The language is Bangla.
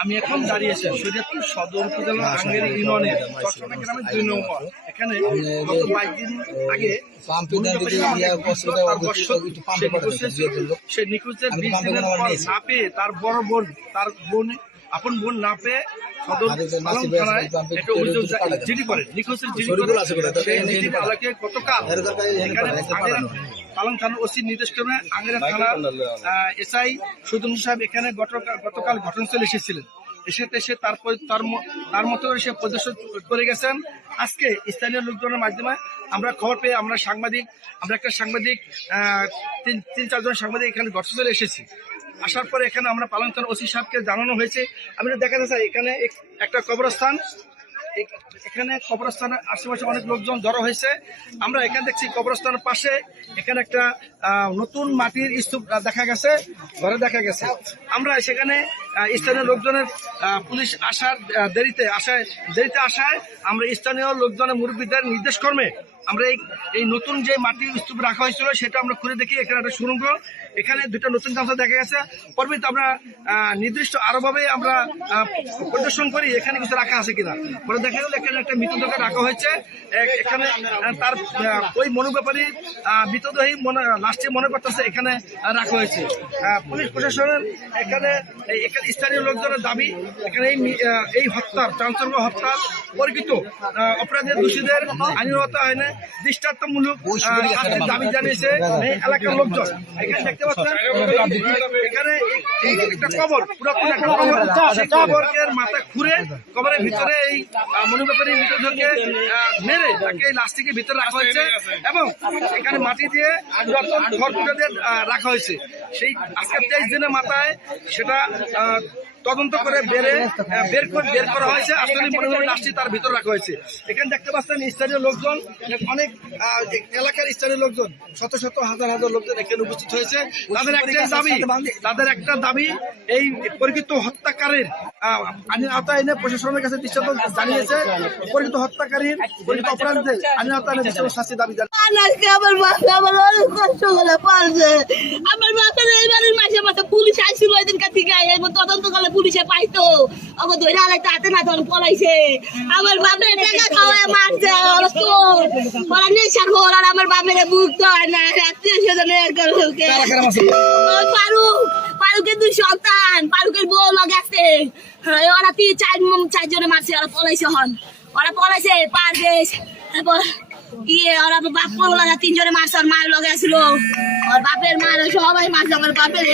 আমি এখন দাঁড়িয়েছি শরীয়তপুর সদর উপজেলা আঙ্গেরি ইউনিয়নের চট্টগ্রাম গ্রামের 2 নম্বর। এখানে গত 22 দিন আগে সে নিখোঁজের 20 দিনের পর না পেয়ে তার বড় বোন, তার বোন আপন বোন না পেয়ে সদর পালং থানায় একটা অভিযোগ জিডি করে, নিখোঁজের জিডি করে। গতকাল এখানে পালং থানার ওসির নির্দেশক্রমে আঙ্গেরা থানা এসআই সুদন সাহেব এখানে গতকাল ঘটনাস্থলে এসেছিলেন। এসে তার মতো সে প্রদর্শন করে গেছেন। আজকে স্থানীয় লোকজনের মাধ্যমে আমরা খবর পেয়ে আমরা একটা সাংবাদিক 3-4 জন সাংবাদিক এখানে ঘটনাস্থলে এসেছি। আসার পরে এখানে আমরা পালং থানার ওসি সাহেবকে জানানো হয়েছে। আমি দেখা যাচ্ছে এখানে একটা কবরস্থান, এখানে কবরস্থানের আশেপাশে অনেক লোকজন জড়ো হয়েছে। আমরা এখানে দেখছি কবরস্থানের পাশে এখানে একটা নতুন মাটির স্তূপ দেখা গেছে, ঘরে দেখা গেছে। আমরা সেখানে স্থানীয় লোকজনের পুলিশ দেরিতে আসায় আমরা স্থানীয় লোকজনের মুরব্বীদের নির্দেশ কর্মে আমরা এই নতুন যে মাটির স্তূপ রাখা হয়েছিল সেটা আমরা ঘুরে দেখি। এখানে একটা সুড়ঙ্গ, এখানে 2টা নতুন গামছা দেখা গেছে। পরবর্তীতে আমরা নির্দিষ্ট আরোভাবে আমরা প্রদর্শন করি এখানে কিছু রাখা আছে কিনা। পরে দেখা গেল এখানে একটা মৃতদেহকে রাখা হয়েছে। এখানে তার ওই মনোব্যাপারী মৃতদেহী লাস্টে মনে করতেছে এখানে রাখা হয়েছে। পুলিশ প্রশাসনের এখানে স্থানীয় লোকজনের দাবি এখানে এই হত্যার চাঞ্চল্য হত্যার পরিচিত অপরাধের দোষীদের আইনগত আইনে দৃষ্টান্তমূলক দাবি জানিয়েছে এই এলাকার লোকজন। এখানে দেখতে পাচ্ছেন এখানে একটা কবর, পুরাতন একটা কবর, সেই কবরের মাথা খুঁড়ে কবরের ভিতরে এই মনোব্যাপারী মৃতদেহকে মেরে তাকে এই লাস্টিকের ভিতরে রাখা হয়েছে এবং এখানে মাটি দিয়ে পুরাতন খড়কুটা দিয়ে রাখা হয়েছে। সেই আজকে 23 দিনের মাথায় সেটা তদন্ত করে বের করা হয়েছে। আসলে মনে হয় লাশটি তার ভিতর রাখা হয়েছে। এখানে দেখতে পাচ্ছেন স্থানীয় লোকজন, অনেক এলাকার স্থানীয় লোকজন, শত শত হাজার হাজার লোকজন এখানে উপস্থিত হয়েছে। তাদের একটা দাবি এই পরিচিত হত্যাকারীর আইনের আওতায় এনে প্রশাসনের কাছে দৃষ্টান্ত জানিয়েছে। পরিচিত হত্যাকারীর পরিচিত অপরাধীদের আইনের আওতায় এনে দৃষ্টান্ত শাস্তি দাবি জানিয়েছে। আমার বাপের এই বাড়ির মাসে পুলিশ আইছিল ওই দিন থেকে তদন্ত করলে পুলিশে পাইতো ওকে ধরে আলাইতে হাতে না তখন পলাইছে। আমার বাপের টাকা খাওয়ায় মারছে ওরা নেশার ঘর। আর আমার বাপের বুক তো হয় না, আত্মীয় স্বজনের ফারুকের 2 সন্তান, ফারুকের বউ লাগাচ্ছে। ওরা 4 জনে মারছে, ওরা পলাইছে। ওরা পলাইছে পারদেশ। ওরা বাপ লাগা 3 জনে মারছে, ওর মায়ের লগে আসছিল, ওর বাপের মায়ের সবাই মারছে আমার বাপের।